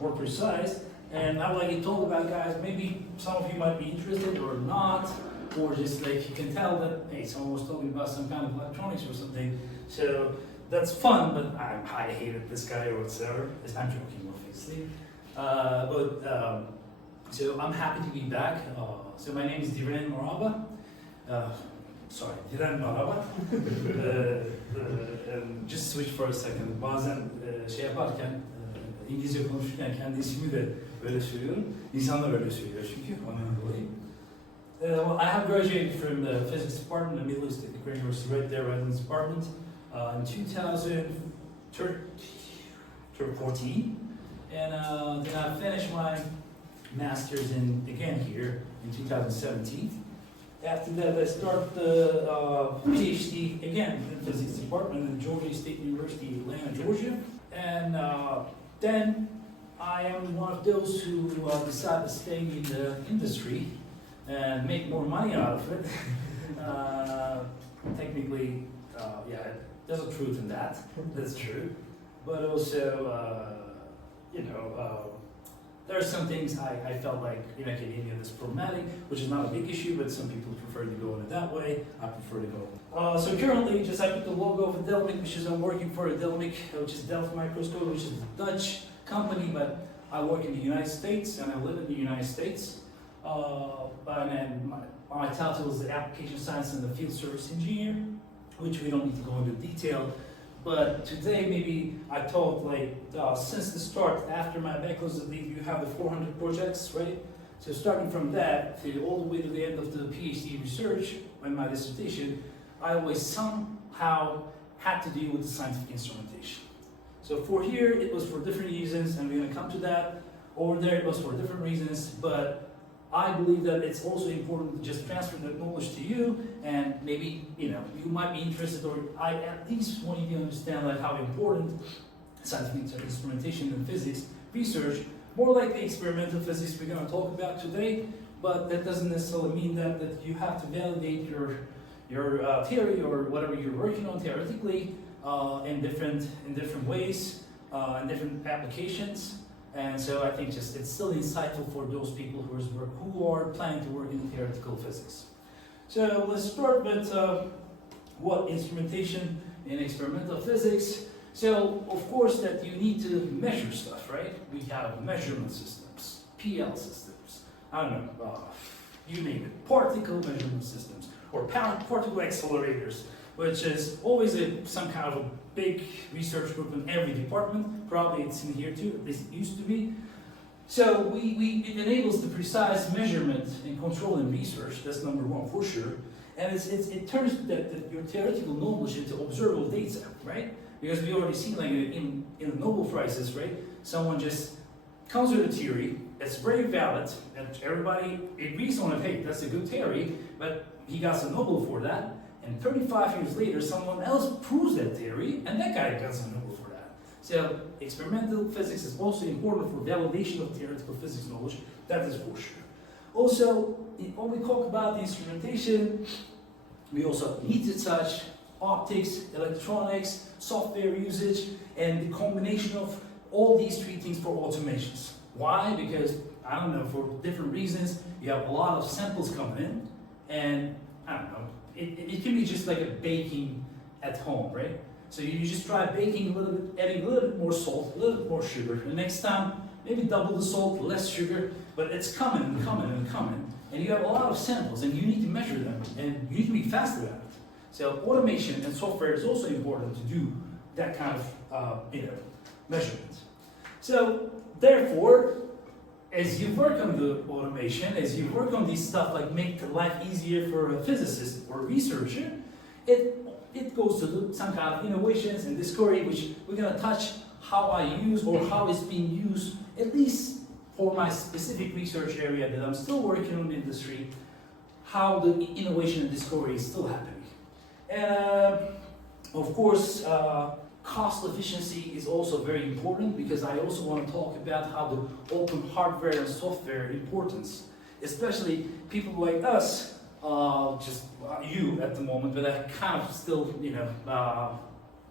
more precise. And I would like to talk about, guys, maybe some of you might be interested or not, or just like you can tell that, hey, someone was talking about some kind of electronics or something. So that's fun, but I hated this guy or whatever. I'm joking, obviously. So I'm happy to be back. So my name is Diren Moraba. Sorry, Diren Moraba. Just switch for a second. Bazen şey yaparken, İngilizce konuşurken kendi ismimi de böyle söylüyorum. İnsanlar öyle söylüyor çünkü ondan dolayı. Well, I have graduated from the physics department at Middle East Technical University, right there, right in this department, in 2014. And then I finished my master's again here in 2017. After that, I started the PhD again in the physics department at Georgia State University, Atlanta, Georgia. And then I am one of those who decided to stay in the industry and make more money out of it. Technically, yeah, there's a truth in that. That's true. But also, there are some things I felt like in academia that's problematic, which is not a big issue, but some people prefer to go in it that way. I prefer to go. So currently, I put the logo of Delmic, which is I'm working for Delmic, which is Delft Microscope, which is a Dutch company, but I work in the United States and I live in the United States. And then my title is the Application Science and the Field Service Engineer, which we don't need to go into detail. But today, maybe I thought, since the start, after my bachelor's degree, you have the 400 projects, right? So starting from that to all the way to the end of the PhD research and my dissertation, I always somehow had to deal with the scientific instrumentation. So for here, it was for different reasons, and we're going to come to that. Over there, it was for different reasons, but I believe that it's also important to just transfer that knowledge to you, and maybe you might be interested, or I at least want you to understand how important scientific instrumentation and physics research, more like the experimental physics we're going to talk about today, but that doesn't necessarily mean that you have to validate your theory or whatever you're working on theoretically in different ways, in different applications. And so I think it's still insightful for those people who are planning to work in theoretical physics. So let's start with what instrumentation in experimental physics. So of course that you need to measure stuff, right? We have measurement systems, PL systems, I don't know, you name it, particle measurement systems, or particle accelerators, which is always some kind of a big research group in every department. Probably it's in here too, at least it used to be. So it enables the precise measurement and control in research, that's number one for sure. And it turns your theoretical knowledge into observable data, right? Because we already see in the Nobel Prizes, right? Someone just comes with a theory that's very valid, and everybody agrees on it, hey, that's a good theory, but he got a Nobel for that. And 35 years later, someone else proves that theory, and that guy gets a Nobel for that. So experimental physics is also important for validation of theoretical physics knowledge, that is for sure. Also, when we talk about the instrumentation, we also need to touch optics, electronics, software usage, and the combination of all these three things for automations. Why? Because, I don't know, for different reasons, you have a lot of samples coming in, and I don't know, it can be just like a baking at home, right? So you just try baking a little bit, adding a little bit more salt, a little bit more sugar. The next time, maybe double the salt, less sugar, but it's coming and coming and coming. And you have a lot of samples, and you need to measure them, and you need to be faster at it. So automation and software is also important to do that kind of measurement. So therefore, as you work on the automation, as you work on these stuff make life easier for a physicist or a researcher, it goes to some kind of innovations and discovery, which we're going to touch how I use or how it's being used, at least for my specific research area that I'm still working on in the industry, how the innovation and discovery is still happening. And of course, cost efficiency is also very important, because I also want to talk about how the open hardware and software importance, especially people like us, just you at the moment, but I kind of still,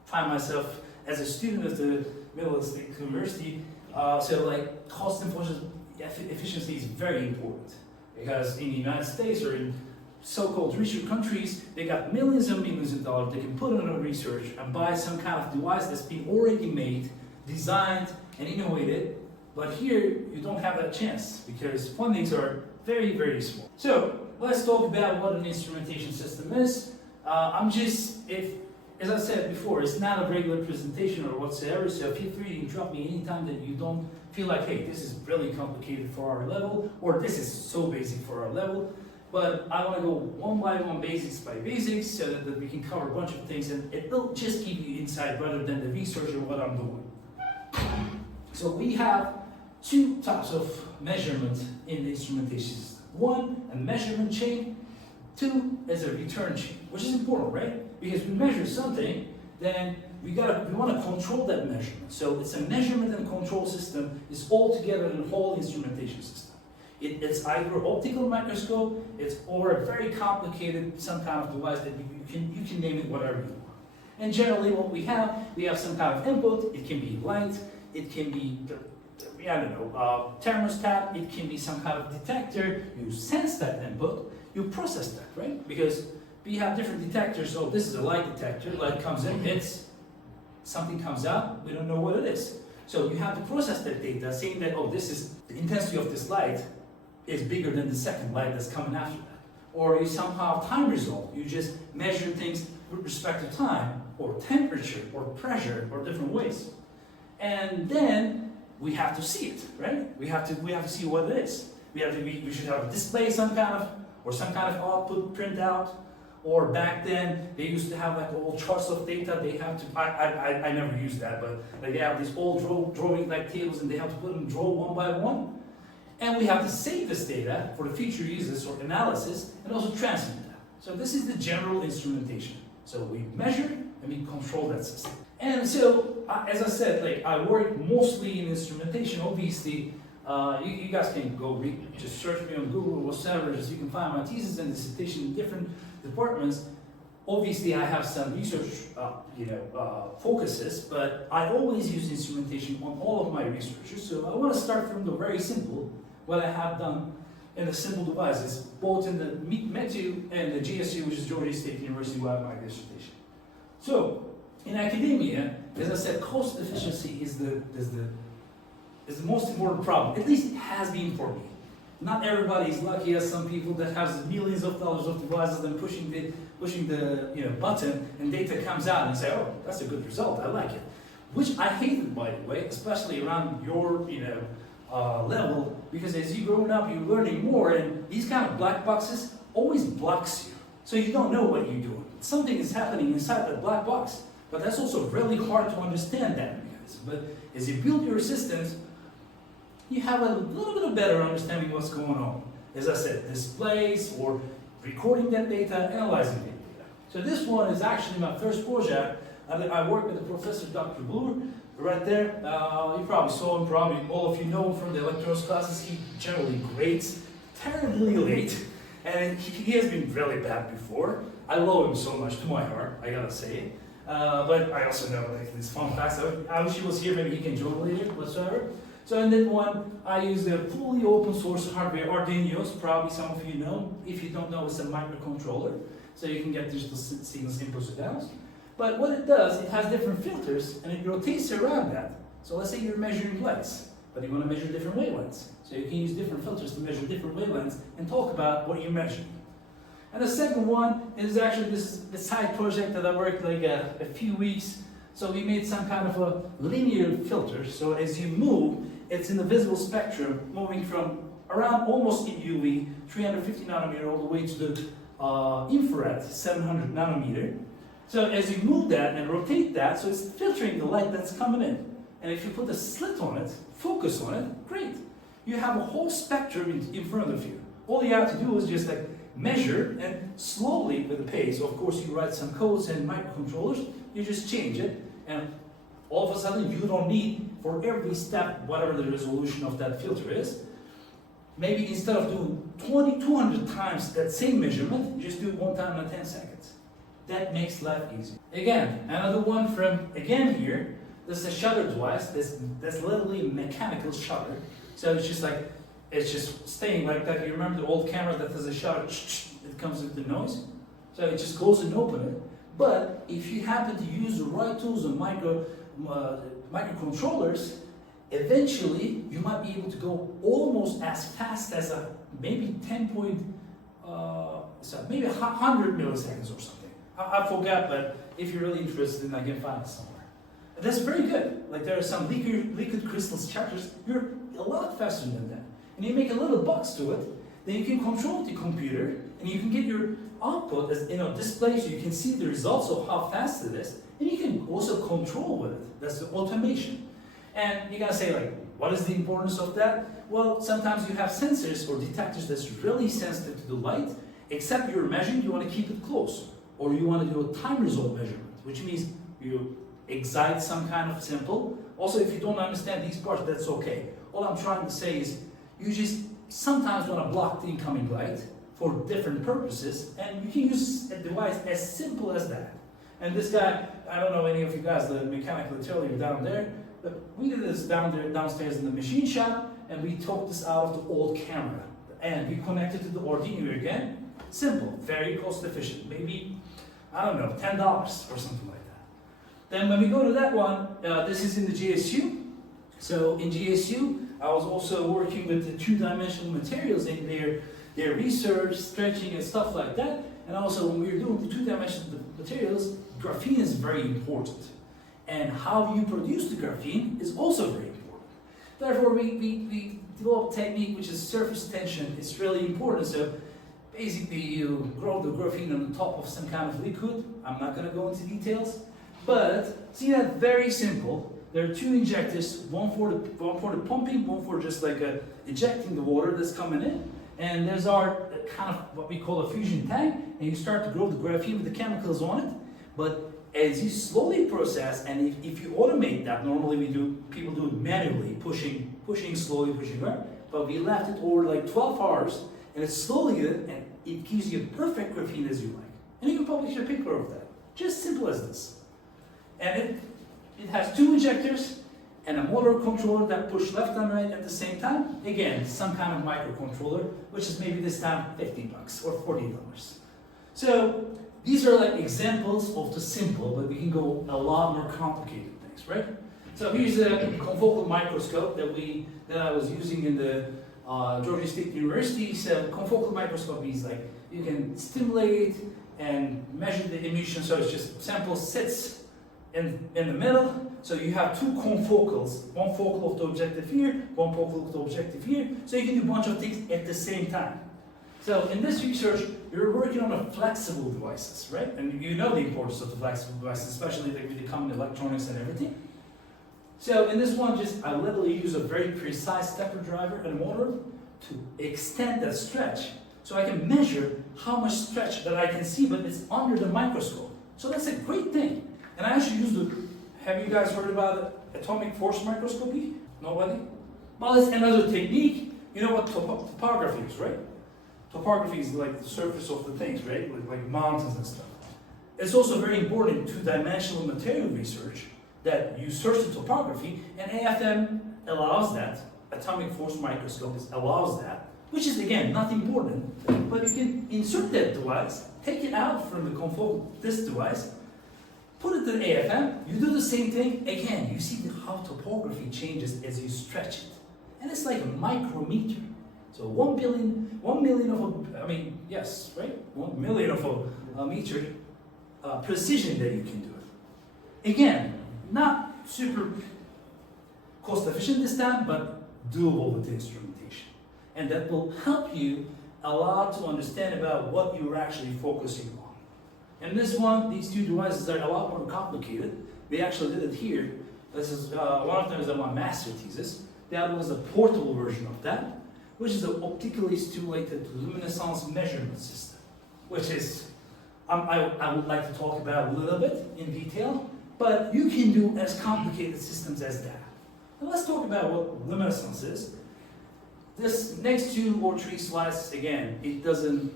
find myself as a student at the Middle East University, So like cost and efficiency is very important because in the United States or in so-called richer countries, they got millions and millions of dollars they can put on research and buy some kind of device that's been already made, designed, and innovated. But here, you don't have that chance because fundings are very, very small. So let's talk about what an instrumentation system is. As I said before, it's not a regular presentation or whatsoever, so feel free to interrupt me anytime that you don't feel like, hey, this is really complicated for our level, or this is so basic for our level. But I want to go one by one, basics by basics, so that we can cover a bunch of things, and it will just give you insight rather than the research or what I'm doing. So we have two types of measurement in the instrumentation system. One, a measurement chain. Two is a return chain, which is important, right? Because we measure something, then we want to control that measurement. So it's a measurement and control system. It's all together in the whole instrumentation system. It's either optical microscope, or a very complicated some kind of device that you can name it whatever you want. And generally, what we have some kind of input. It can be light, it can be thermostat, it can be some kind of detector. You sense that input, you process that, right? Because we have different detectors. So this is a light detector. Light comes in, something comes out. We don't know what it is. So you have to process that data, saying that this is the intensity of this light is bigger than the second light that's coming after that. Or you somehow time resolve. You just measure things with respect to time, or temperature, or pressure, or different ways. And then we have to see it, right? We have to see what it is. We should have a display some kind of output printout. Or back then, they used to have like all charts of data. They have to, I never used that, but like they have these old drawing like tables and they have to put them draw one by one. And we have to save this data for the future uses or analysis and also transmit that. So this is the general instrumentation. So we measure and we control that system. And so, as I said, like I work mostly in instrumentation. Obviously, you guys can go just search me on Google or whatever, just you can find my thesis and dissertation in different departments. Obviously, I have some research, focuses, but I always use instrumentation on all of my researchers. So I want to start from the very simple, what I have done in the simple devices, both in the METU and the GSU, which is Georgia State University, where I have my dissertation. So in academia, as I said, cost efficiency is the most important problem. At least it has been for me. Not everybody is lucky as some people that has millions of dollars of devices and pushing the button and data comes out and say, oh, that's a good result, I like it. Which I hated, by the way, especially around your level, because as you growing up, you're learning more, and these kind of black boxes always blocks you. So you don't know what you're doing. Something is happening inside that black box, but that's also really hard to understand that mechanism. But as you build your systems, you have a little bit of better understanding what's going on. As I said, displays or recording that data, analyzing that data. So this one is actually my first project. I work with the professor, Dr. Bloor, right there. You probably saw him, probably all of you know him from the electronics classes. He generally grades terribly late, and he has been really bad before. I love him so much, to my heart, I gotta say. But I also know like these fun facts. I wish he was here, maybe he can join later, whatsoever. So in that one, I use the fully open source hardware, Arduinos, probably some of you know. If you don't know, it's a microcontroller. So you can get digital signals, inputs and downs. But what it does, it has different filters and it rotates around that. So let's say you're measuring lights, but you want to measure different wavelengths. So you can use different filters to measure different wavelengths and talk about what you're measuring. And the second one is actually this side project that I worked like a few weeks. So we made some kind of a linear filter. So as you move, it's in the visible spectrum, moving from around almost in UV, 350 nanometer, all the way to the infrared, 700 nanometer. So as you move that and rotate that, so it's filtering the light that's coming in. And if you put a slit on it, focus on it, great. You have a whole spectrum in front of you. All you have to do is just like measure and slowly with the pace. Of course, you write some codes and microcontrollers, you just change it, and all of a sudden you don't need for every step whatever the resolution of that filter is. Maybe instead of doing 200 times that same measurement, just do it one time in 10 seconds. That makes life easy. Again, another one from, again here, This is a shutter device. That's literally a mechanical shutter. So it's just like, it's just staying like that. You remember the old camera that has a shutter, it comes with the noise? So it just goes and opens it. But if you happen to use the right tools and microcontrollers, eventually you might be able to go almost as fast as a maybe 100 milliseconds or something. I forgot, but if you're really interested, I can find it somewhere. That's very good. Like there are some liquid crystal chargers, you're a lot faster than that. And you make a little box to it, then you can control the computer, and you can get your output as display, so you can see the results of how fast it is, and you can also control with it. That's the automation. And you're gonna say like, what is the importance of that? Well, sometimes you have sensors or detectors that's really sensitive to the light, except you're measuring, you want to keep it close, or you want to do a time result measurement, which means you excite some kind of symbol. Also, if you don't understand these parts, that's okay. All I'm trying to say is, you just sometimes want to block the incoming light for different purposes, and you can use a device as simple as that. And this guy, I don't know any of you guys, the mechanical atelier down there, but we did this downstairs in the machine shop, and we took this out of the old camera, and we connected to the Arduino again. Simple, very cost efficient, maybe, I don't know, $10 or something like that. Then when we go to that one, this is in the GSU. So in GSU, I was also working with the two-dimensional materials in their research, stretching and stuff like that. And also when we were doing the two-dimensional materials, graphene is very important. And how you produce the graphene is also very important. Therefore, we developed a technique which is surface tension. It's really important. So basically you grow the graphene on the top of some kind of liquid. I'm not going to go into details. But see that very simple. There are two injectors, one for the pumping, one for just like ejecting the water that's coming in. And there's our kind of what we call a fusion tank, and you start to grow the graphene with the chemicals on it. But as you slowly process, and if you automate that, normally people do it manually, pushing slowly, pushing right. But we left it over like 12 hours, and it's slowly good, and it gives you a perfect graphene as you like. And you can publish a picture of that. Just simple as this. And it has two injectors and a motor controller that push left and right at the same time. Again, some kind of microcontroller, which is maybe this time $50 or $40. So these are like examples of the simple, but we can go a lot more complicated things, right? So here's a confocal microscope that I was using in the Georgia State University. So confocal microscope means like you can stimulate and measure the emission. So it's just sample sits in the middle, so you have two confocals, one focal of the objective here, one focal of the objective here, so you can do a bunch of things at the same time. So in this research, you're working on a flexible devices, right? And you know the importance of the flexible devices, especially like with the common electronics and everything. So in this one, I literally use a very precise stepper driver and a motor to extend that stretch, so I can measure how much stretch that I can see, but it's under the microscope. So that's a great thing. And I actually use have you guys heard about atomic force microscopy? Nobody? Well, it's another technique. You know what topography is, right? Topography is like the surface of the things, right? Like mountains and stuff. It's also very important in two-dimensional material research that you search the topography, and AFM allows that. Atomic force microscope allows that, which is, again, not important, but you can insert that device, take it out from the confocal, this device, put it in AFM, you do the same thing, again, you see how topography changes as you stretch it. And it's like a micrometer. So 1 million of yes, right? 1 million of a meter precision that you can do it. Again, not super cost efficient this time, but doable with the instrumentation. And that will help you a lot to understand about what you're actually focusing on. And this one, these two devices are a lot more complicated. We actually did it here. This is one of them is on my master thesis. The other was a portable version of that, which is an optically stimulated luminescence measurement system, which is I would like to talk about a little bit in detail, but you can do as complicated systems as that. Now let's talk about what luminescence is. This next 2 or 3 slides, again, it doesn't.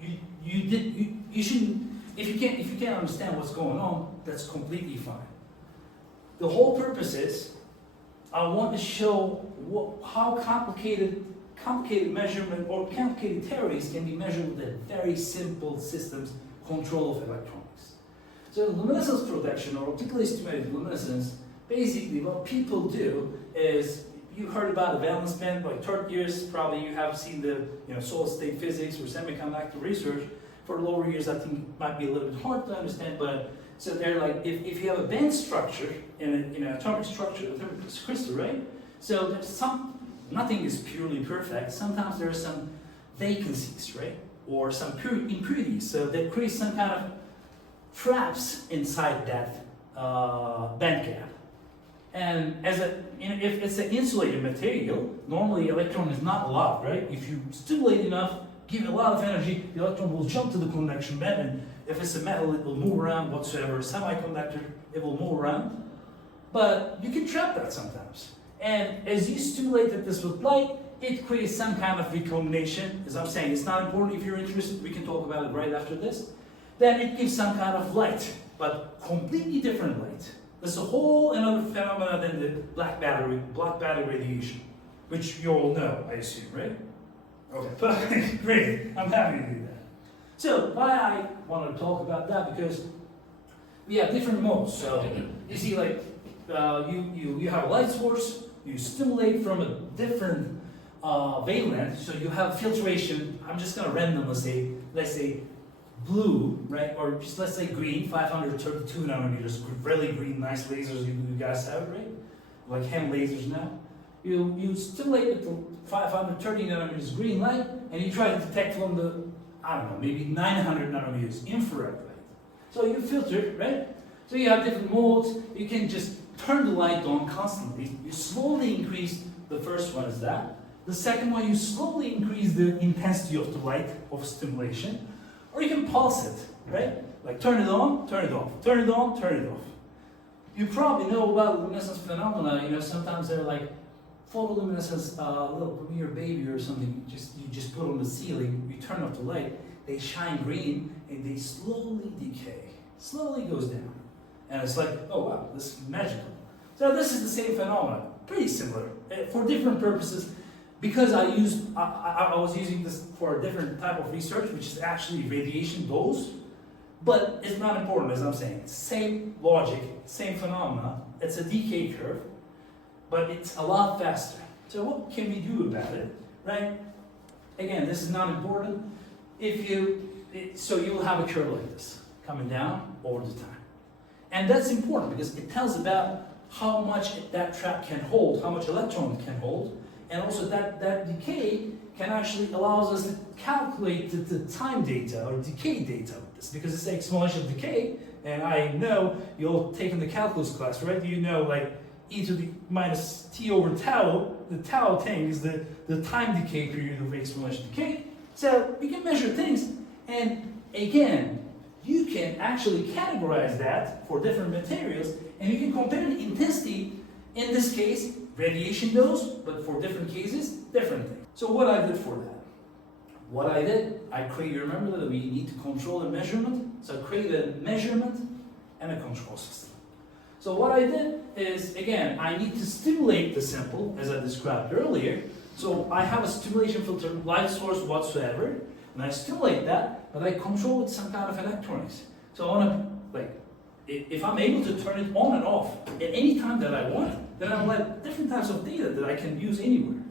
You shouldn't. If you can't understand what's going on, that's completely fine. the whole purpose is, I want to show how complicated measurement or complicated theories can be measured with a very simple systems control of electronics. So luminescence production, or optically stimulated luminescence, basically what people do is, you heard about the valence band, like third years, probably you have seen the solid state physics or semiconductor research. For lower years, I think it might be a little bit hard to understand, but so they're like, if you have a band structure in an atomic structure, atomic crystal, right? So there's nothing is purely perfect. Sometimes there are some vacancies, right? Or some impurities. So that creates some kind of traps inside that band gap. And if it's an insulated material, normally electron is not allowed, right? If you stimulate enough, give it a lot of energy, the electron will jump to the conduction band, and if it's a metal, it will move around whatsoever. Semiconductor, it will move around. But you can trap that sometimes. And as you stimulate this with light, it creates some kind of recombination. As I'm saying, it's not important. If you're interested, we can talk about it right after this. Then it gives some kind of light, but completely different light. There's a whole another phenomena than the black battery radiation, which you all know, I assume, right? Okay, great. I'm happy to do that. So why I want to talk about that, because we have different modes. So you see, like you have a light source, you stimulate from a different wavelength, so you have filtration. I'm just going to randomly say, let's say blue, right? Or just let's say green, 532 nanometers, really green, nice lasers you guys have, right? Like HEM lasers now. You stimulate with the 530 nanometers green light, and you try to detect from the, I don't know, maybe 900 nanometers infrared light. So you filter, right? So you have different modes. You can just turn the light on constantly. You slowly increase, the first one is that. The second one, you slowly increase the intensity of the light of stimulation. Or you can pulse it, right? Like turn it on, turn it off, turn it on, turn it off. You probably know about luminescence phenomena. Sometimes they're like photoluminescence, little your baby or something. You just put on the ceiling, you turn off the light, they shine green, and they slowly decay. Slowly goes down. And it's like, oh wow, this is magical. So this is the same phenomenon, pretty similar, for different purposes. Because I was using this for a different type of research, which is actually radiation dose, but it's not important, as I'm saying. Same logic, same phenomena. It's a decay curve, but it's a lot faster. So what can we do about it, right? Again, this is not important. So you will have a curve like this, coming down all the time. And that's important because it tells about how much that trap can hold, how much electron it can hold, and also that decay can actually allows us to calculate the time data or decay data with this, because it's exponential decay, and I know you'll taken the calculus class, right? You know, like e to the minus t over tau, the tau thing is the time decay period of exponential decay. So you can measure things, and again, you can actually categorize that for different materials, and you can compare the intensity, in this case, radiation dose, but for different cases, different things. So what I did for that? What I did, you remember that we need to control the measurement, so I created a measurement and a control system. So what I did is, again, I need to stimulate the sample, as I described earlier. So I have a stimulation filter, light source whatsoever, and I stimulate that, but I control it some kind of electronics. So I want to, like, if I'm able to turn it on and off at any time that I want, then I'll have different types of data that I can use anywhere.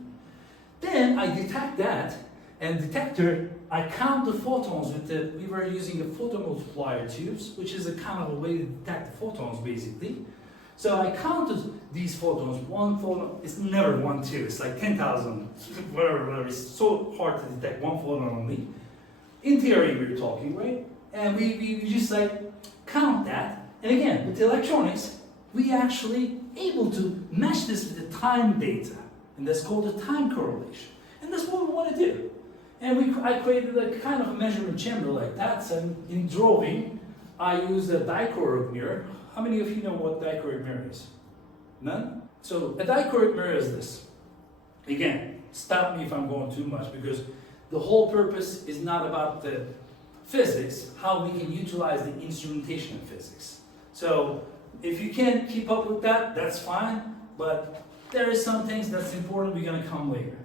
Then I detect that, and detector, I count the photons we were using the photomultiplier tubes, which is a kind of a way to detect the photons basically. So I counted these photons, one photon, it's never 1, 2, it's like 10,000, whatever, it's so hard to detect one photon only. In theory we were talking, right? And we just like count that, and again, with the electronics, we actually able to match this with the time data, and that's called the time correlation. And that's what we want to do. And I created a kind of a measurement chamber like that, and in drawing, I used a dichroic mirror. How many of you know what dichroic mirror is? None? So a dichroic mirror is this. Again, stop me if I'm going too much, because the whole purpose is not about the physics, how we can utilize the instrumentation of physics. So If you can't keep up with that, that's fine, but there is some things that's important, we're gonna come later.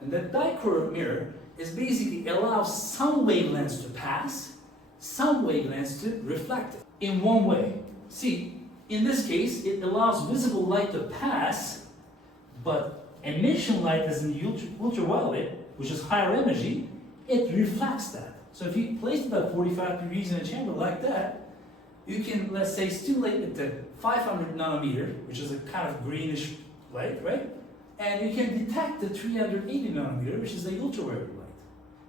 And the dichroic mirror is basically allows some wavelengths to pass, some wavelengths to reflect it in one way. See, in this case, it allows visible light to pass, but emission light as in ultraviolet, which is higher energy, it reflects that. So if you place it at 45 degrees in a chamber like that, you can, let's say, stimulate it to 500 nanometer, which is a kind of greenish light, right? And you can detect the 380 nanometer, which is the ultraviolet light,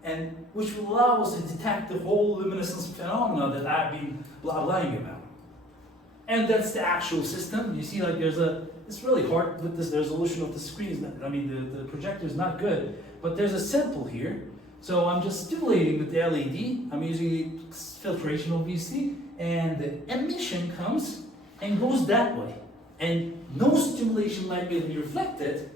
and which will allow us to detect the whole luminescence phenomena that I've been blah-blahing about. And that's the actual system. You see, like it's really hard with this, the resolution of the screen. The projector is not good, but there's a sample here. So I'm just stimulating with the LED. I'm using filtration, obviously, and the emission comes and goes that way. And no stimulation light will be reflected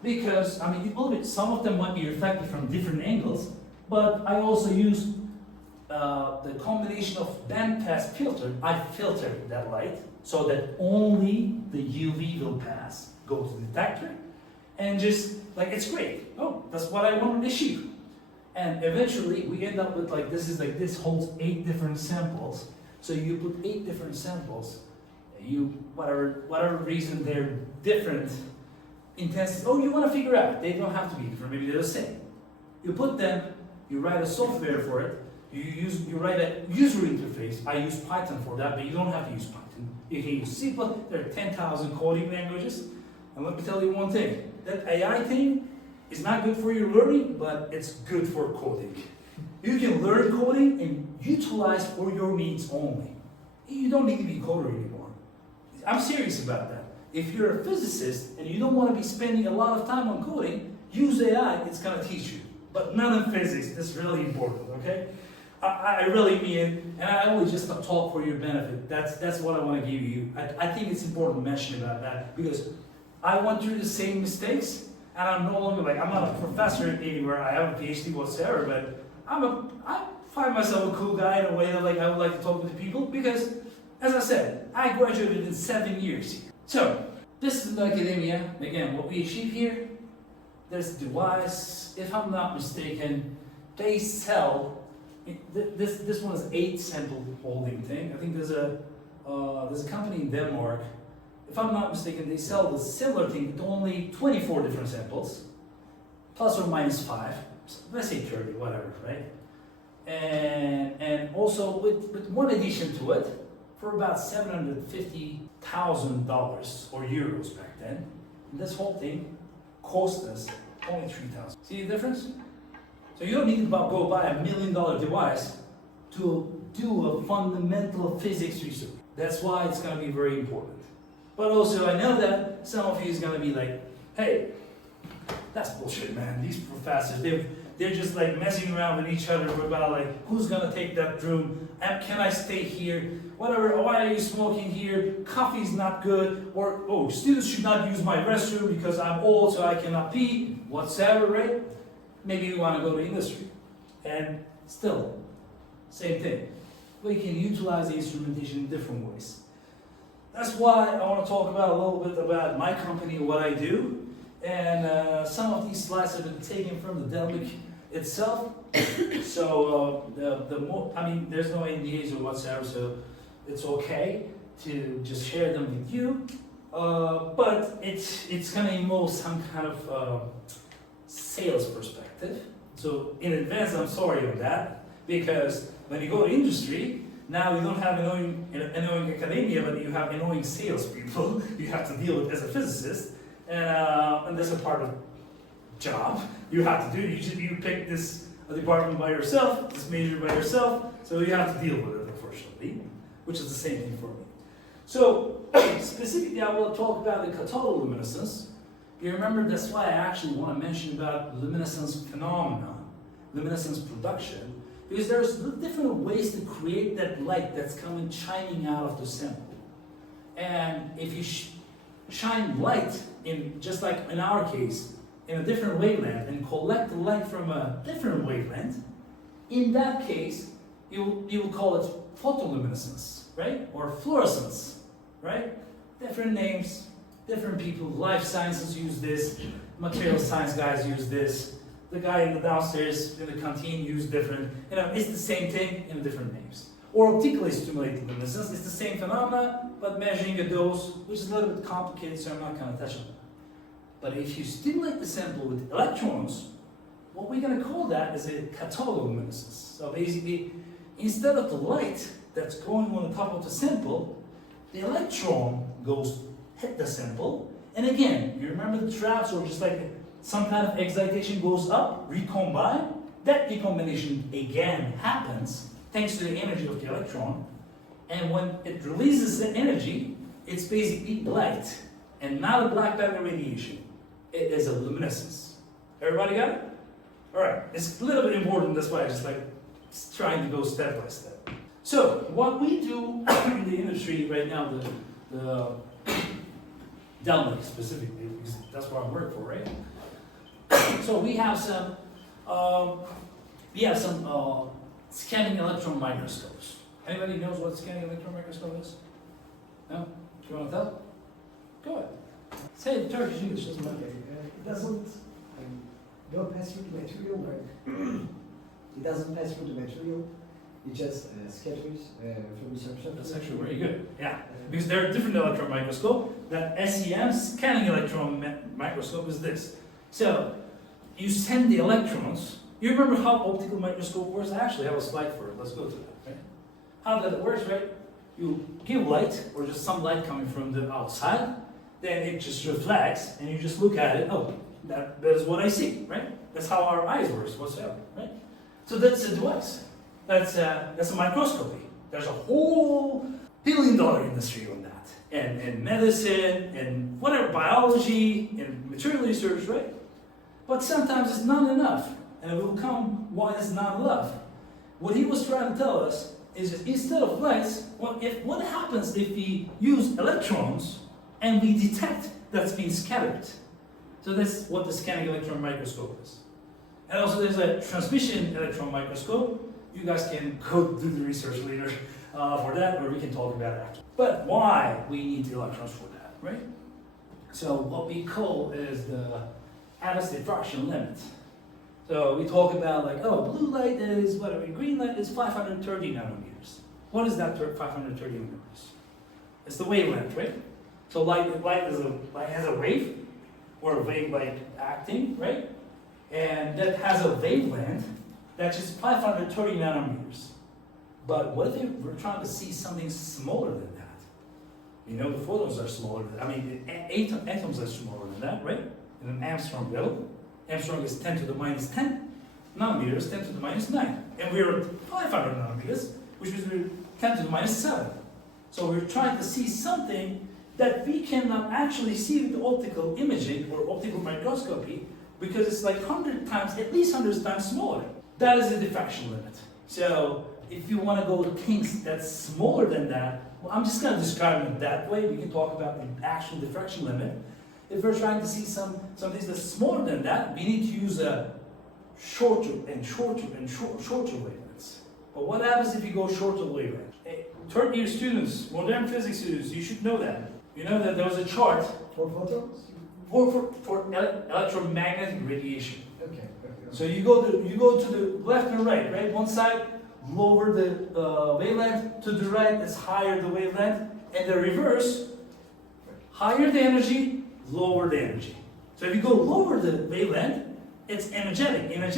because, some of them might be reflected from different angles, but I also use the combination of bandpass filter. I filter that light so that only the UV will pass, go to the detector, and just, it's great. Oh, that's what I want to achieve. And eventually we end up with this holds 8 different samples. So you put 8 different samples, whatever reason they're different intensities. Oh, you want to figure out, they don't have to be different, maybe they're the same. You put them, you write a software for it, you write a user interface. I use Python for that, but you don't have to use Python. You can use C++, there are 10,000 coding languages. And let me tell you one thing, that AI thing is not good for your learning, but it's good for coding. You can learn coding and utilize for your needs only. You don't need to be a coder anymore. I'm serious about that. If you're a physicist and you don't want to be spending a lot of time on coding, use AI, it's going to teach you. But not in physics, it's really important, okay? I really mean it, and I only just talk for your benefit. That's what I want to give you. I think it's important to mention about that because I went through the same mistakes, and I'm no longer I'm not a professor anywhere. I have a PhD whatsoever, but I find myself a cool guy in a way that I would like to talk with people because, as I said, I graduated in 7 years here. So this is the academia. Again, what we achieve here. There's a device. If I'm not mistaken, they sell. This one is 8 sample holding thing. I think there's a company in Denmark. If I'm not mistaken, they sell the similar thing with only 24 different samples, plus or minus 5. So let's say 30, whatever, right? And also with one addition to it, for about $750,000 or euros back then, this whole thing cost us only 3,000. See the difference? So you don't need to go buy $1 million device to do a fundamental physics research. That's why it's going to be very important. But also, I know that some of you is going to be like, hey, that's bullshit, man. These professors, they're just messing around with each other about who's going to take that room, and can I stay here, whatever, why are you smoking here, coffee's not good, or, oh, students should not use my restroom because I'm old so I cannot pee, whatsoever, right? Maybe you want to go to industry. And still, same thing. We can utilize the instrumentation in different ways. That's why I want to talk about a little bit about my company and what I do. And some of these slides have been taken from the Delmic itself. So there's no NDAs or whatsoever, so it's okay to just share them with you. But it's going to involve some kind of sales perspective. So in advance, I'm sorry on that, because when you go to industry, now you don't have annoying academia, but you have annoying salespeople you have to deal with as a physicist, and that's a part of the job you have to do. You pick this department by yourself, this major by yourself, so you have to deal with it, unfortunately, which is the same thing for me. So specifically, I will talk about the cathodoluminescence. You remember, that's why I actually want to mention about luminescence phenomena, luminescence production, because there's different ways to create that light that's coming shining out of the sample. And if you shine light in, just like in our case, in a different wavelength and collect the light from a different wavelength, in that case, you will call it photoluminescence, right? Or fluorescence. right? Different names, different people. Life sciences use this, material science guys use this. The guy in the downstairs in the canteen use different. It's the same thing in different names. Or optically stimulated luminescence, it's the same phenomena, but measuring a dose, which is a little bit complicated, so I'm not going to touch on that. But if you stimulate the sample with electrons, what we're going to call that is a cathodoluminescence. So basically, instead of the light that's going on the top of the sample, the electron goes hit the sample, and again, you remember the traps, or just like some kind of excitation goes up, recombine. That recombination again happens thanks to the energy of the electron, and when it releases the energy, it's basically light and not a black body radiation. It is a luminescence. Everybody got it? All right, it's a little bit important. That's why I just like trying to go step by step. So what we do in the industry right now, the Delmic specifically, because that's what I work for, right? So we have some scanning electron microscopes. Anybody knows what scanning electron microscope is? No? Do you want to tell? Go ahead. Say it in Turkish, English, doesn't matter. It doesn't go pass through the material, right? It doesn't pass through the material. It just scatters from the surface. That's actually very good. Yeah, because there are different electron microscope. That SEM, scanning electron microscope, is this. So you send the electrons. You remember how optical microscope works? I actually have a slide for it. Let's go to that. Right? How that works, right? You give light, or just some light coming from the outside, then it just reflects, and you just look at it. Oh, that is what I see, right? That's how our eyes work, whatsoever, right? So that's a device. That's a microscopy. There's a whole billion-dollar industry on that, and medicine, and whatever, biology, and material research, right? But sometimes it's not enough, and it will come why it's not enough. What he was trying to tell us is that instead of lights, what happens if we use electrons and we detect that's being scattered? So that's what the scanning electron microscope is. And also there's a transmission electron microscope. You guys can go do the research later for that, or we can talk about it after. But why we need the electrons for that, right? So what we call is the Adam's diffraction limit. So we talk about like, oh, blue light is whatever, green light is 530 nanometers. What is that 530 nanometers? It's the wavelength, right? So light has a wave, or a wave like acting, right? And that has a wavelength that's just 530 nanometers. But what if we're trying to see something smaller than that? The photons are smaller the atoms are smaller than that, right? In an Armstrong level. Armstrong is 10 to the minus 10 nanometers, 10 to the minus 9. And we're at 500 nanometers, which means we're 10 to the minus 7. So we're trying to see something that we cannot actually see with the optical imaging or optical microscopy, because it's like 100 times, at least 100 times smaller. That is the diffraction limit. So if you want to go to things that's smaller than that, well, I'm just going to describe it that way. We can talk about the actual diffraction limit. If we're trying to see some things that's smaller than that, we need to use a shorter and shorter and shorter wavelengths. But what happens if you go shorter wavelength? Third year students, modern physics students, you should know that. You know that there was a chart For photons? for electromagnetic radiation. Okay. So you go to the left and right? One side, lower the wavelength, to the right is higher the wavelength, and the reverse, higher the energy, lower the energy. So if you go lower the wavelength, it's energetic enough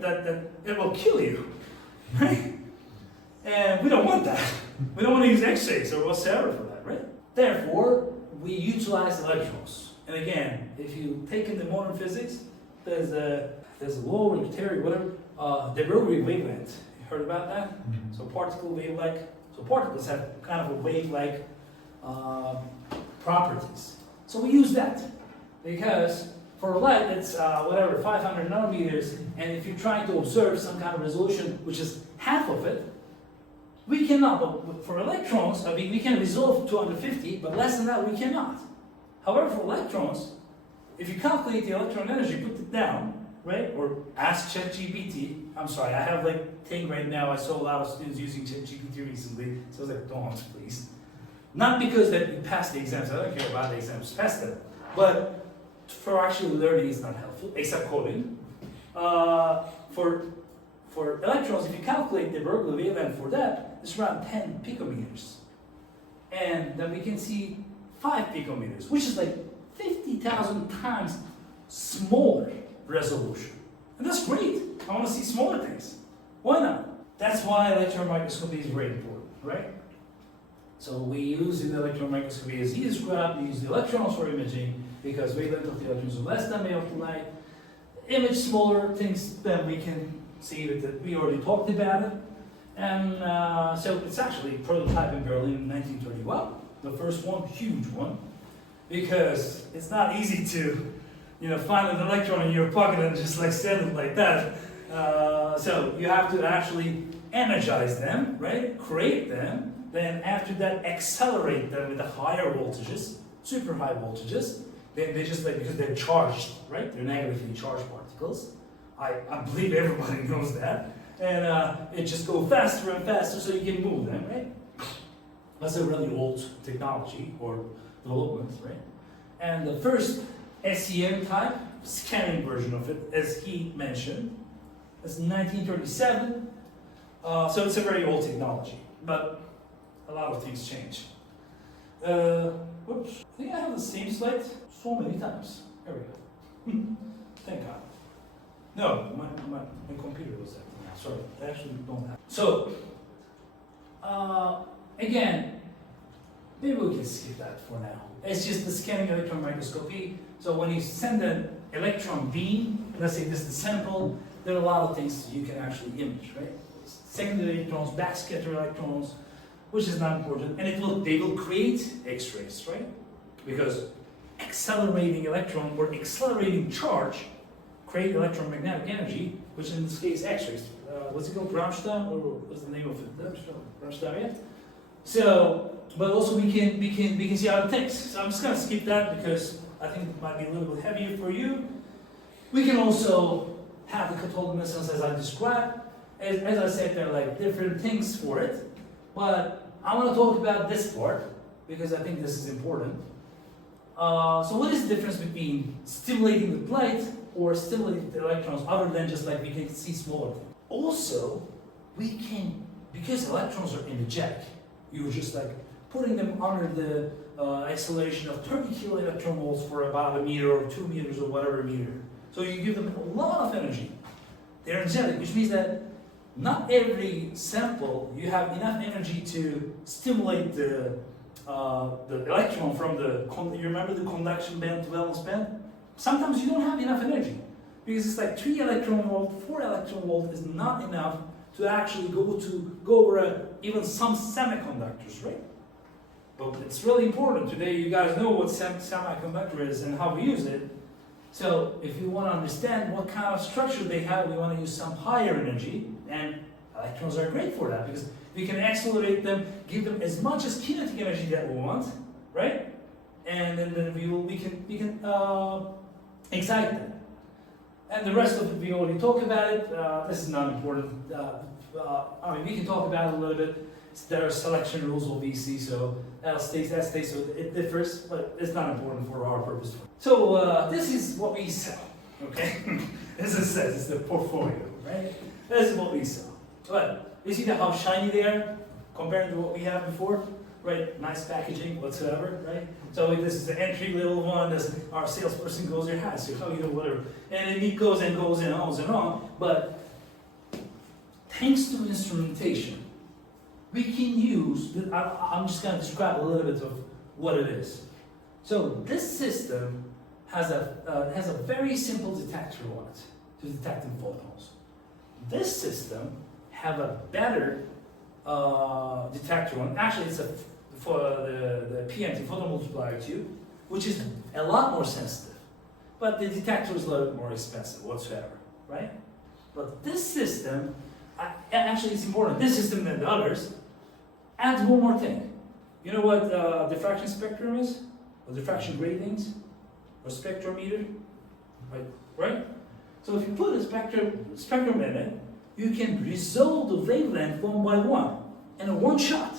that it will kill you, right? And we don't want that. We don't want to use X-rays or whatsoever for that, right? Therefore, we utilize electrons. And again, if you take into modern physics, there's a low Terry, whatever, de Broglie wavelength. You heard about that? Mm-hmm. So particle wave-like. So particles have kind of a wave-like properties. So we use that because for light it's 500 nanometers, and if you're trying to observe some kind of resolution which is half of it, we cannot. But for electrons, we can resolve 250, but less than that we cannot. However, for electrons, if you calculate the electron energy, put it down, right? Or ask ChatGPT. I'm sorry, I have thing right now. I saw a lot of students using ChatGPT recently, so I was like, don't, please. Not because that you pass the exams, I don't care about the exams, pass them. But for actually learning it's not helpful, except coding. For electrons, if you calculate the Berkeley wavelength for that, it's around 10 picometers. And then we can see 5 picometers, which is like 50,000 times smaller resolution. And that's great. I want to see smaller things. Why not? That's why electron microscopy is very important, right? So we use in the electron microscopy, as he described, we use the electrons for imaging because wavelength of the electrons is less than wavelength of light. Image smaller things that we can see that we already talked about it. And so it's actually a prototype in Berlin in 1931, the first one, huge one, because it's not easy to, find an electron in your pocket and just like send it like that. So you have to actually energize them, right? Create them. Then after that, accelerate them with the higher voltages, super high voltages. Then they just because they're charged, right? They're negatively charged particles. I believe everybody knows that. And it just goes faster and faster so you can move them, right? That's a really old technology or development, right? And the first SEM type, scanning version of it, as he mentioned, is 1937. So it's a very old technology, but a lot of things change. Whoops, I think I have the same slide so many times. There we go. Thank God. No, my computer was acting now. Sorry, I actually don't have. So, again, maybe we can skip that for now. It's just the scanning electron microscopy. So when you send an electron beam, let's say this is the sample, there are a lot of things you can actually image, right? Secondary electrons, backscatter electrons, which is not important, and they will create X-rays, right? Because accelerating electron or accelerating charge create electromagnetic energy, which in this case X-rays. What's it called? Rammstein, or what's the name of it? Rammstein, yeah. So, but also we can see other things. So I'm just gonna skip that because I think it might be a little bit heavier for you. We can also have the cathode luminescence as I described. As I said, there are like different things for it, but I want to talk about this part because I think this is important. So what is the difference between stimulating the plate or stimulating the electrons other than just like we can see smaller things? Also, we can, because electrons are energetic, you're just like putting them under the acceleration of 30 kilo electron volts for about 1 meter or 2 meters or whatever meter. So you give them a lot of energy. They're energetic, which means that not every sample you have enough energy to stimulate the electron from you remember the conduction band to valence band? Sometimes you don't have enough energy because it's like 3 electron volt, 4 electron volt is not enough to actually go over even some semiconductors, right? But it's really important. Today you guys know what semiconductor is and how we use it. So if you want to understand what kind of structure they have, we want to use some higher energy, and electrons are great for that because we can accelerate them, give them as much as kinetic energy that we want, right? And then we can excite them. And the rest of it we already talked about it. This is not important. We can talk about it a little bit. There are selection rules obviously, so L stays, S stays, so it differs, but it's not important for our purpose. So this is what we sell, okay? As it says, it's the portfolio, right? This is what we sell. But you see how shiny they are compared to what we had before, right? Nice packaging whatsoever, right? So if this is the entry level one, our salesperson goes there, hi, so whatever. And it goes and goes and on, but thanks to instrumentation, we can use, I'm just going to describe a little bit of what it is. So this system has a very simple detector on it to detect photons. This system have a better detector on it. Actually, it's for the PMT, photomultiplier tube, which is a lot more sensitive. But the detector is a little bit more expensive whatsoever, right? But this system, actually it's important, this system and the others, adds one more thing. You know what diffraction spectrum is? Or diffraction gratings? Or spectrometer? Right? So if you put a spectrum in it, you can resolve the wavelength one by one in a one shot.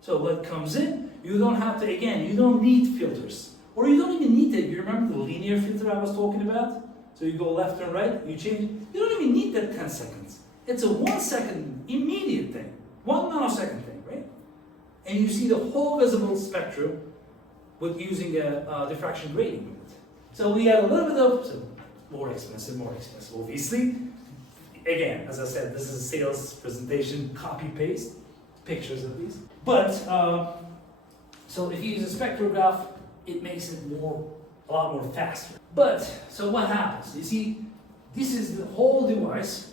So what comes in, You don't have to, again, you don't need filters. Or you don't even need it. You remember the linear filter I was talking about? So you go left and right, you change it. You don't even need that 10 seconds. It's a 1 second immediate thing, 1 nanosecond thing, right? And you see the whole visible spectrum with using a diffraction grating method. So we have a little bit of, so more expensive, obviously. Again, as I said, this is a sales presentation, copy paste, pictures of these. But, so if you use a spectrograph, it makes it a lot more faster. But, so what happens? You see, this is the whole device,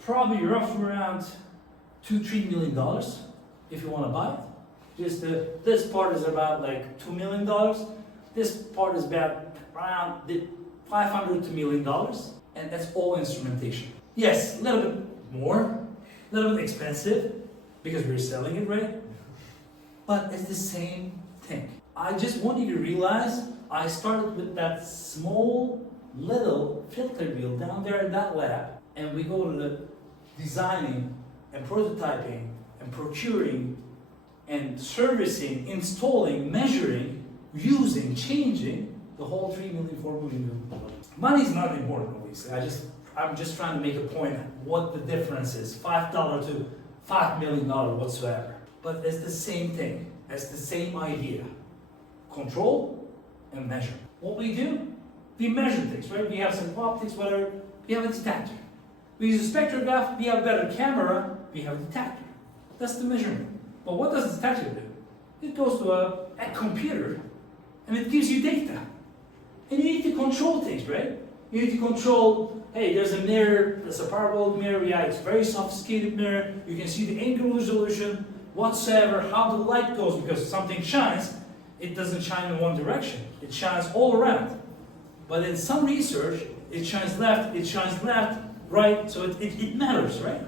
probably roughly around $2-3 million if you want to buy it. Just this part is about like $2 million. This part is about around $500 to $1 million, and that's all instrumentation. Yes, a little bit more, a little bit expensive because we're selling it, right? But it's the same thing. I just want you to realize I started with that small little filter wheel down there in that lab, and we go to the designing and prototyping and procuring and servicing, installing, measuring, using, changing the whole 3 million, 4 million. Money is not important, obviously. I'm just trying to make a point what the difference is, $5 to $5 million whatsoever. But it's the same thing, it's the same idea. Control and measure. What we do, we measure things, right? We have some optics, whatever, we have a detector. We use a spectrograph, we have a better camera, we have a detector. That's the measurement. But what does the detector do? It goes to a computer and it gives you data. And you need to control things, right? You need to control, hey, there's a mirror, there's a parabolic mirror, yeah, it's a very sophisticated mirror. You can see the angle resolution, whatsoever, how the light goes, because something shines, it doesn't shine in one direction. It shines all around. But in some research, it shines left, right, so it matters, right?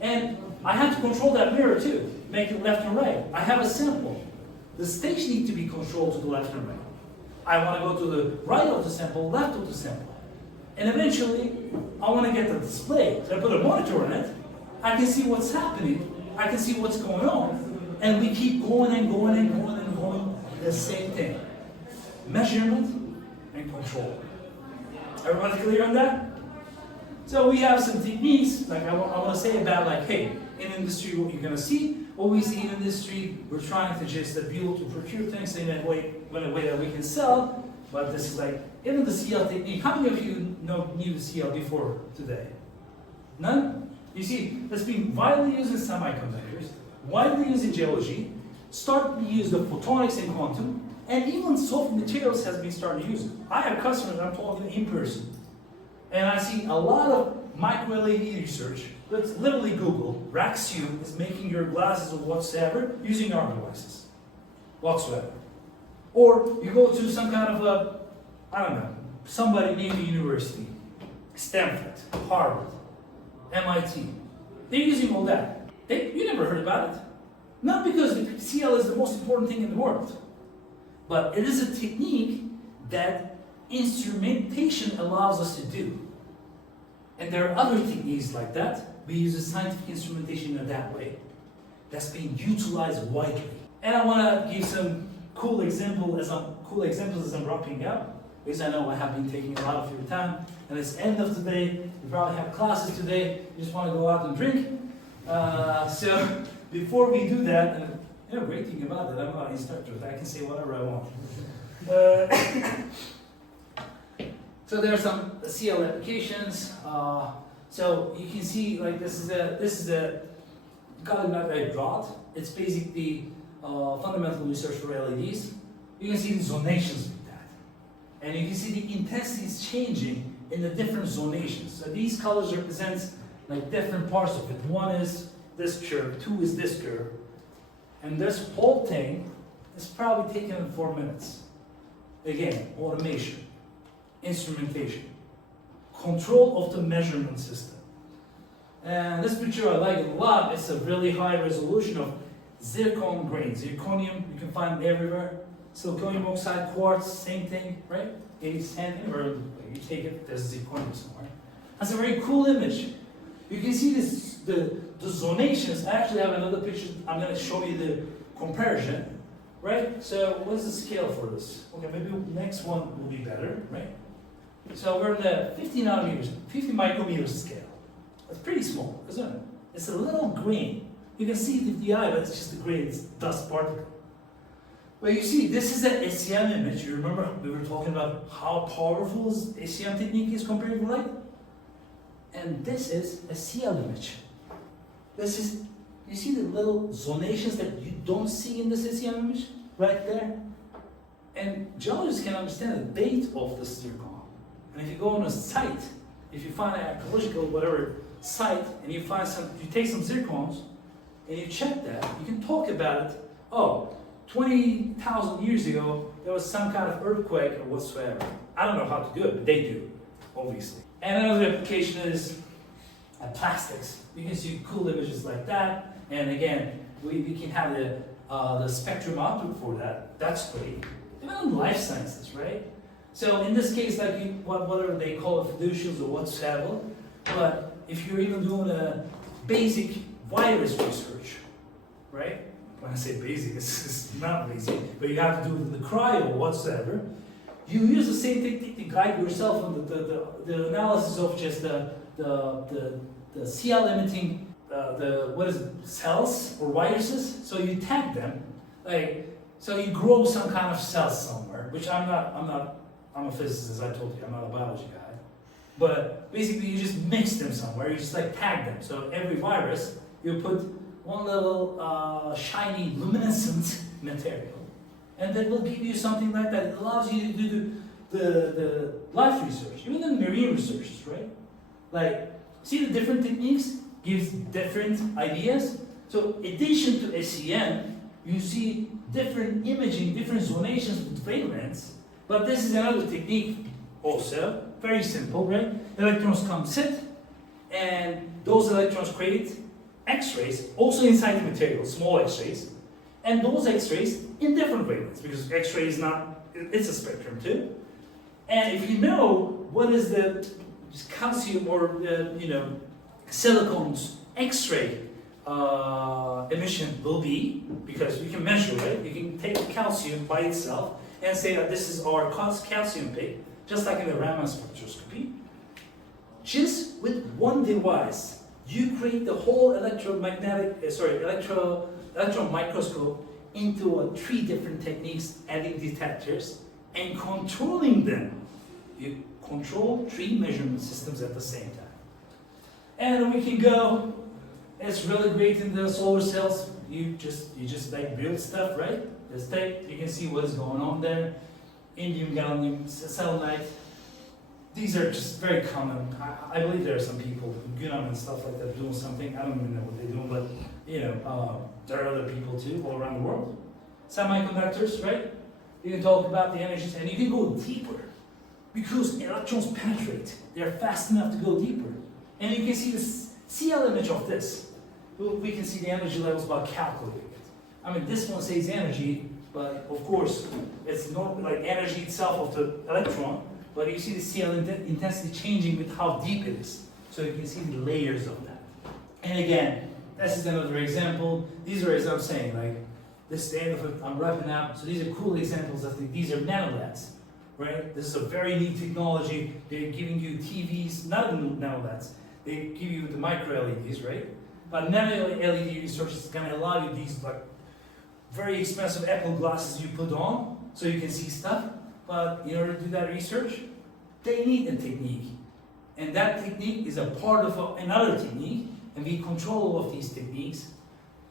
And I have to control that mirror too, make it left and right. I have a sample. The stage needs to be controlled to the left and right. I want to go to the right of the sample, left of the sample. And eventually, I want to get the display. So I put a monitor in it, I can see what's happening, I can see what's going on, and we keep going and going and going and going, the same thing. Measurement and control. Everybody clear on that? So we have some techniques, like I want to say about like, hey, in industry, what you're going to see, what we see in industry, we're trying to just be able to procure things in a way that we can sell, but this is like, even the CL technique, how many of you knew the CL before today? None? You see, it's been widely used in semiconductors, widely used in geology, started to be used in photonics and quantum, and even soft materials has been starting to use it. I have customers I'm talking in person, and I see a lot of micro LED research. Let's literally Google, Raxium is making your glasses or whatsoever using our devices, whatsoever. Or you go to some kind of a, I don't know, somebody named the university, Stanford, Harvard, MIT. They're using all that. You never heard about it. Not because the CL is the most important thing in the world, but it is a technique that instrumentation allows us to do. And there are other techniques like that. We use a scientific instrumentation in that way. That's being utilized widely. And I want to give some cool examples as I'm wrapping up, because I know I have been taking a lot of your time. And it's end of the day. You probably have classes today. You just want to go out and drink. So before we do that, and you know, great thing about it, I'm not an instructor. I can say whatever I want. So there are some CL applications. So you can see, like this is a gallium nitride rod. It's basically fundamental research for LEDs. You can see the zonations with that, and you can see the intensity is changing in the different zonations. So these colors represent like different parts of it. One is this curve, two is this curve, and this whole thing is probably taken in 4 minutes. Again, automation, instrumentation, control of the measurement system. And this picture I like a lot. It's a really high resolution of zircon grain. Zirconium, you can find it everywhere. Siliconium oxide, quartz, same thing, right? 8010, or you take it, there's zirconium somewhere. That's a very cool image. You can see this, the zonations. I actually have another picture. I'm going to show you the comparison. right? So what's the scale for this? Okay, maybe next one will be better, right? So we're in the 50 nanometers, 50 micrometers scale. That's pretty small, isn't it? It's a little grain. You can see it with the eye, but it's just a grain, it's dust particle. Well, you see, this is an SEM image. You remember we were talking about how powerful SEM technique is compared to light? And this is a CL image. This is, you see the little zonations that you don't see in this SEM image? Right there? And geologists can understand the date of this zircon. And if you go on a site, if you find an archaeological whatever site, and you find some, you take some zircons, and you check that, you can talk about it. Oh, 20,000 years ago, there was some kind of earthquake or whatsoever. I don't know how to do it, but they do, obviously. And another application is plastics. You can see cool images like that. And again, we can have the spectrum output for that. That's great. Even in life sciences, right? So in this case, like whatever they call it, fiducials or whatsoever. But if you're even doing a basic virus research, right? When I say basic, it's not basic, but you have to do the cryo or whatsoever. You use the same technique to guide yourself on the analysis of just the CL emitting cells or viruses. So you tag them, like so you grow some kind of cells somewhere. Which I'm a physicist, as I told you. I'm not a biology guy. But basically, you just mix them somewhere. You just like tag them. So every virus, you put one little shiny luminescent material. And that will give you something like that. It allows you to do the life research, even the marine researches, right? Like, see the different techniques gives different ideas. So, in addition to SEM, you see different imaging, different zonations with wavelengths. But this is another technique also, very simple, right? Electrons come sit, and those electrons create X-rays, also inside the material, small X-rays. And those X-rays in different wavelengths, because X-ray is not, it's a spectrum too. And if you know what is the calcium or silicone's X-ray emission will be, because you can measure it, you can take calcium by itself and say that this is our calcium peak, just like in the Raman spectroscopy. Just with one device, you create the whole electron microscope into 3 different techniques, adding detectors and controlling them. You control 3 measurement systems at the same time. And we can go, it's really great in the solar cells. You just like build stuff, right? You can see what is going on there. Indium, gallium, selenite. These are just very common. I believe there are some people, Gunam and stuff like that, doing something. I don't even know what they're doing, but there are other people too all around the world. Semiconductors, right? You can talk about the energies, and you can go deeper because electrons penetrate. They're fast enough to go deeper, and you can see the CL image of this. We can see the energy levels by calculating it. I mean, this one says energy, but of course, it's not like energy itself of the electron. But you see the CL intensity changing with how deep it is. So you can see the layers of that. And again, this is another example. These are, as I'm saying, like, this is the end of it. I'm wrapping up. So these are cool examples. These are nanoleds, right? This is a very neat technology. They're giving you TVs, not nanoleds. They give you the micro LEDs, right? But nano LED research is going to allow you these like very expensive Apple glasses you put on so you can see stuff. But in order to do that research, they need a technique. And that technique is a part of another technique, and we control all of these techniques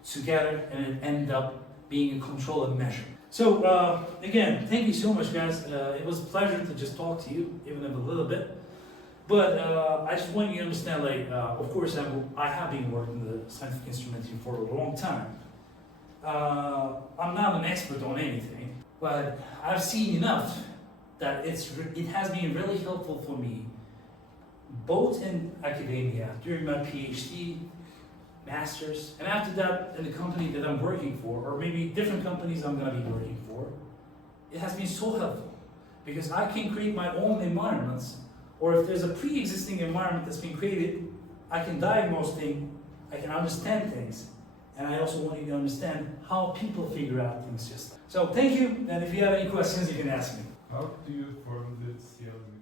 together, and it end up being a control and measure. So again, thank you so much, guys. It was a pleasure to just talk to you, even if a little bit. But I just want you to understand, like, of course, I have been working in the scientific instrumentation for a long time. I'm not an expert on anything. But I've seen enough that it has been really helpful for me, both in academia, during my PhD, master's, and after that in the company that I'm working for, or maybe different companies I'm going to be working for. It has been so helpful because I can create my own environments, or if there's a pre-existing environment that's been created, I can diagnose things, I can understand things, And I also want you to understand how people figure out things just. So thank you, and if you have any questions, you can ask me. How do you form the CLV